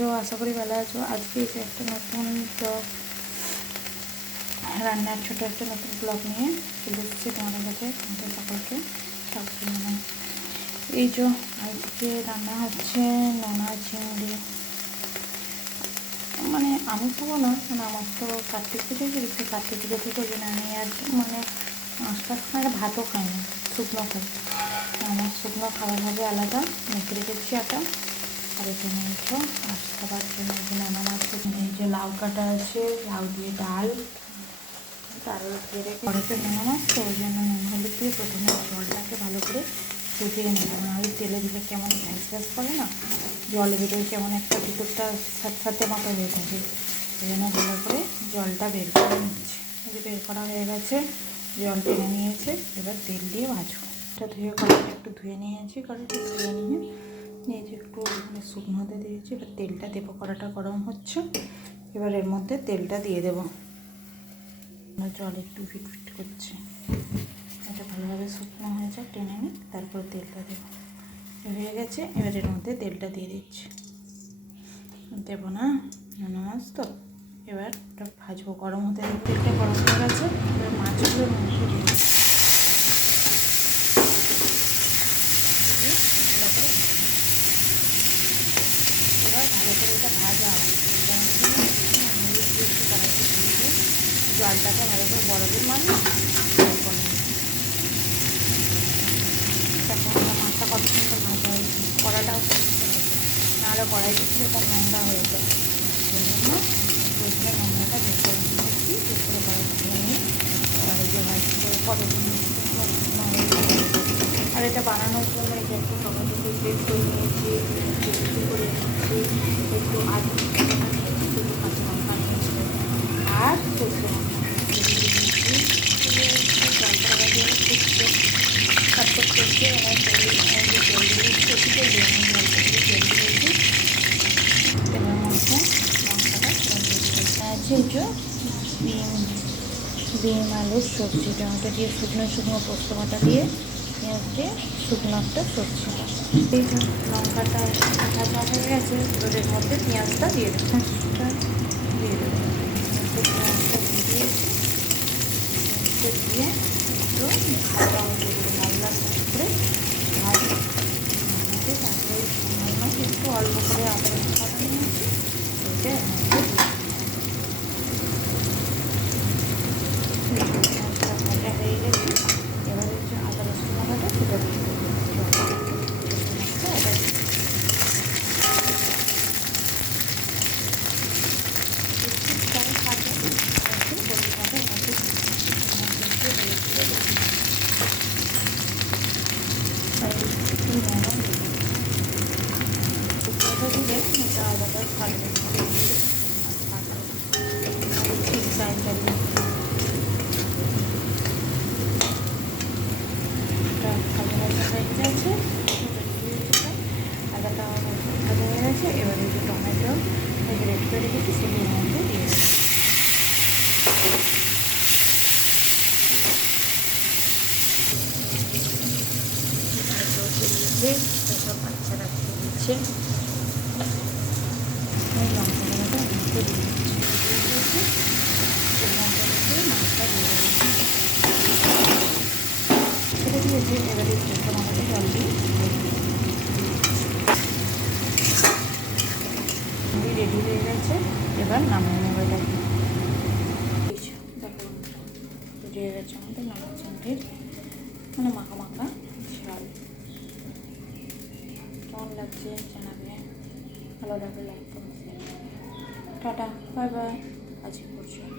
তো আশা করি ভালো আছো। আজকে এসে একটা নতুন ব্লগ রান্নার ছোটো একটা নতুন ব্লগ নিয়ে চলে এসেছি তোমাদের কাছে। তোমাদের সকলকে স্বাগত। এই যে আজকে রান্না হচ্ছে নোনা চিংড়ি। মানে আমি খাবো না, মানে আমার তো কার্তিক পুজো চলছে, কার্তিক পুজো থেকে ওই জন্য আমি আর মানে আশপাশ খাই, ভাতও খাই না, শুকনো খাই। আমার শুকনো খাবার হবে আলাদা, মেখে রেখেছি আটা। আর এখানে এসো মাছ খাবার জন্য এই নোনা মাছ, এখানে এই যে লাউ কাটা আছে, লাউ দিয়ে ডাল, তার উপরে কড়াইতে নোনা মাছ, তো ওই জন্য নুন হলুদ দিয়ে প্রথমে জলটাকে ভালো করে ফুটিয়ে নেবো। নাহলে তেলে দিলে কেমন গ্যাস গ্যাস করে না, জলে ভিতরে কেমন একটা ভিতরটা সাথে মতো হয়ে থাকে। ওই জন্য ভালো করে জলটা বের করে নিচ্ছি। এই বের করা হয়ে গেছে, জল টেনে নিয়েছে। এবার তেল দিয়ে ভাজবো। এটা ধুয়ে কড়াইটা একটু ধুয়ে নিয়েছি, কড়াইটা ধুয়ে নিয়ে এই যে একটু মানে শুকনোতে দিয়েছি। এবার তেলটা দেবো, কড়াটা গরম হচ্ছে। এবার এর মধ্যে তেলটা দিয়ে দেবো। জল একটু ফিটফিট করছে, এটা ভালোভাবে শুকনো হয়ে যায়, টেনে নিই, তারপরে তেলটা দেবো। হয়ে গেছে, এবার এর মধ্যে তেলটা দিয়ে দিচ্ছি। দেবো না, নোনা মাছ তো। এবার ওটা ভাজবো, গরম হতে দেবো। তেলটা গরম হয়ে গেছে, এবার মাছগুলোর মধ্যে দিয়ে দিচ্ছি। এবার ভালো করে এটা ভাজা হয়, জলটাকে ভালো করে বরফের মানি মাছটা কত সুন্দর ভাজা হয়েছে। কড়াটাও নাহলে কড়াইটা ছিল তার নোংরা হয়ে যায়। সেই জন্য প্রথমে নোংরাটা বের করে নিয়েছি, বের করে কড়াই ধুয়ে নিয়ে আর এই যে ভাজতে কত সুন্দর শুকনো হয়ে যায়। আর এটা বানানোর জন্য এই যে একটু টমেটো পেস্ট করে নিয়েছি, একটু করে নিয়েছি, একটু আলু, একটু কাঁচা লঙ্কা নিয়েছি, আর সরষে জলটা দিয়ে ফুটছে, তারপর করছে আমার তেল দিয়েছি, তেল দিয়েছি। তেলের মধ্যে লঙ্কাটা আছে যে বিম আলুর সবজি, টমেটো দিয়ে শুকনো শুকনো পোস্ত বাটা দিয়ে পেঁয়াজ দিয়ে শুকনো একটা সবজি। এই যে লঙ্কাটা ভাজা হয়ে গেছে, এর মধ্যে পেঁয়াজটা দিয়ে দেবো। পেঁয়াজটা দিয়ে দেবো, পেঁয়াজটা দিয়ে দিয়ে একটু ভাজা হতে দেবো, লাল লাল করে ভাজবো। তারপরে সামান্য একটু অল্প করে আদা রসুন বাটা নিয়েছি, ওইটা ভাজা হয়ে গেছে। এবার হচ্ছে আদা রসুন বাটাটা সেটা দিয়ে দেবো। দিলে এটা আলাদা ভালো আদাটা ভাজা হয়ে গেছে। এবার এই যে টমেটো রেডি করে রেখেছি সেগুলোর মধ্যে দিয়ে দেবো। সব বাচ্চারা খেয়ে দিচ্ছে, লঙ্কা মধ্যে দিয়ে দিচ্ছি, মাছটা দিয়ে দেবো। সেটা দিয়েছে, এবারে টমেটো জল দিয়ে রেডি হয়ে গেছে। এবার নামিয়ে নেবো। এটাকে দেখো রেডি হয়ে গেছে আমাদের নোনা চিংড়ির মানে মাখা মাখা ঝাল। কেমন লাগছে জানাবে, ভালো লাগবে লাইক করুন। টাটা, বাই বাই, আজকে পর্যন্ত।